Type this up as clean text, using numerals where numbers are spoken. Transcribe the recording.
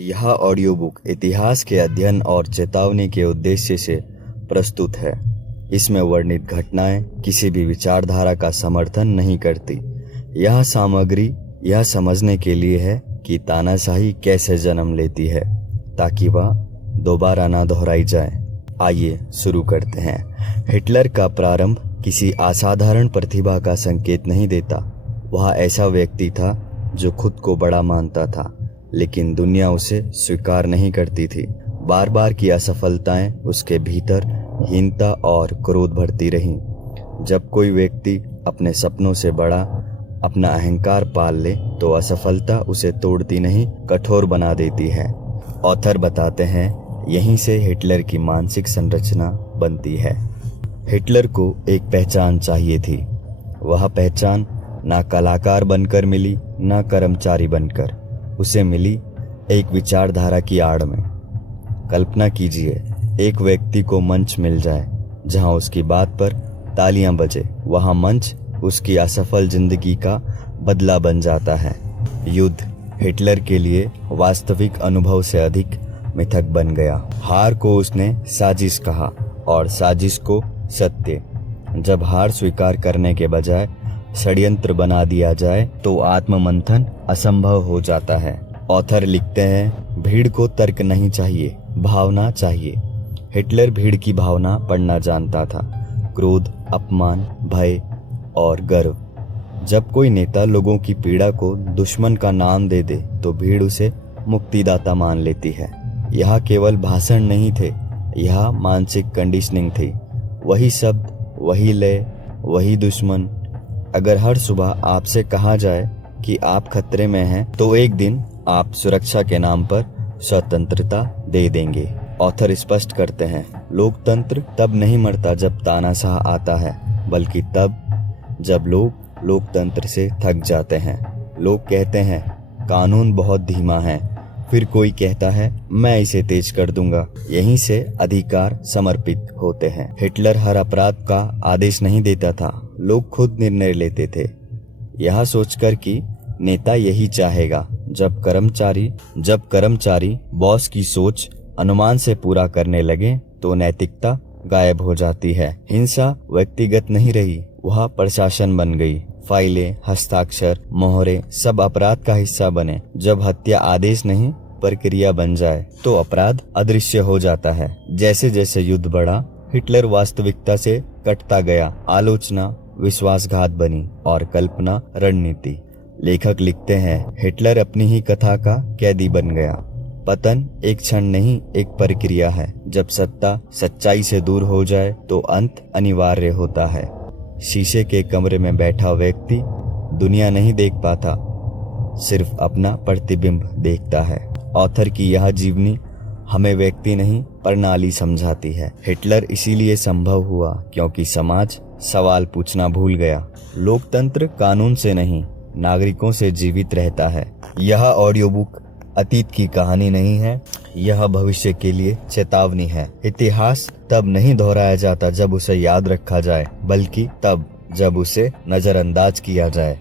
यह audio book इतिहास के अध्ययन और चेतावनी के उद्देश्य से प्रस्तुत है। इसमें वर्णित घटनाएं किसी भी विचारधारा का समर्थन नहीं करती। यह सामग्री यह समझने के लिए है कि तानाशाही कैसे जन्म लेती है, ताकि वह दोबारा ना दोहराई जाए। आइए शुरू करते हैं। हिटलर का प्रारंभ किसी असाधारण प्रतिभा का संकेत नहीं देता। वह ऐसा व्यक्ति था जो खुद को बड़ा मानता था, लेकिन दुनिया उसे स्वीकार नहीं करती थी। बार बार की असफलताएं उसके भीतर हीनता और क्रोध भरती रहीं। जब कोई व्यक्ति अपने सपनों से बड़ा अपना अहंकार पाल ले तो असफलता उसे तोड़ती नहीं, कठोर बना देती है। ऑथर बताते हैं, यहीं से हिटलर की मानसिक संरचना बनती है। हिटलर को एक पहचान चाहिए थी। वह पहचान ना कलाकार बनकर मिली, ना कर्मचारी बनकर। उसे मिली एक विचारधारा की आड़ में। कल्पना कीजिए, एक व्यक्ति को मंच मिल जाए जहां उसकी बात पर तालियां बजे। वहां मंच उसकी असफल जिंदगी का बदला बन जाता है। युद्ध हिटलर के लिए वास्तविक अनुभव से अधिक मिथक बन गया। हार को उसने साजिश कहा और साजिश को सत्य। जब हार स्वीकार करने के बजाय षड्यंत्र बना दिया जाए तो आत्ममंथन असंभव हो जाता है। ऑथर लिखते हैं, भीड़ को तर्क नहीं चाहिए, भावना चाहिए। हिटलर भीड़ की भावना पढ़ना जानता था। क्रोध, अपमान, भय और गर्व। जब कोई नेता लोगों की पीड़ा को दुश्मन का नाम दे दे तो भीड़ उसे मुक्तिदाता मान लेती है। यह केवल भाषण नहीं थे, यह मानसिक कंडीशनिंग थी। वही शब्द, वही लय, वही दुश्मन। अगर हर सुबह आपसे कहा जाए कि आप खतरे में हैं, तो एक दिन आप सुरक्षा के नाम पर स्वतंत्रता दे देंगे। ऑथर स्पष्ट करते हैं, लोकतंत्र तब नहीं मरता जब तानाशाह आता है, बल्कि तब जब लोग लोकतंत्र से थक जाते हैं। लोग कहते हैं कानून बहुत धीमा है, फिर कोई कहता है मैं इसे तेज कर दूंगा। यहीं से अधिकार समर्पित होते हैं। हिटलर हर अपराध का आदेश नहीं देता था, लोग खुद निर्णय लेते थे, यह सोचकर कि नेता यही चाहेगा। जब कर्मचारी बॉस की सोच अनुमान से पूरा करने लगे तो नैतिकता गायब हो जाती है। हिंसा व्यक्तिगत नहीं रही, वह प्रशासन बन गई। फाइलें, हस्ताक्षर, मोहरे सब अपराध का हिस्सा बने। जब हत्या आदेश नहीं प्रक्रिया बन जाए तो अपराध अदृश्य हो जाता है। जैसे जैसे युद्ध बढ़ा, हिटलर वास्तविकता से कटता गया। आलोचना विश्वासघात बनी और कल्पना रणनीति। लेखक लिखते हैं, हिटलर अपनी ही कथा का कैदी बन गया। पतन एक क्षण नहीं, एक प्रक्रिया है। जब सत्ता सच्चाई से दूर हो जाए तो अंत अनिवार्य होता है। शीशे के कमरे में बैठा व्यक्ति दुनिया नहीं देख पाता, सिर्फ अपना प्रतिबिंब देखता है। ऑथर की यह जीवनी हमें व्यक्ति नहीं, प्रणाली समझाती है। हिटलर इसीलिए संभव हुआ क्योंकि समाज सवाल पूछना भूल गया। लोकतंत्र कानून से नहीं, नागरिकों से जीवित रहता है। यह ऑडियो बुक अतीत की कहानी नहीं है, यह भविष्य के लिए चेतावनी है। इतिहास तब नहीं दोहराया जाता जब उसे याद रखा जाए, बल्कि तब जब उसे नजरअंदाज किया जाए।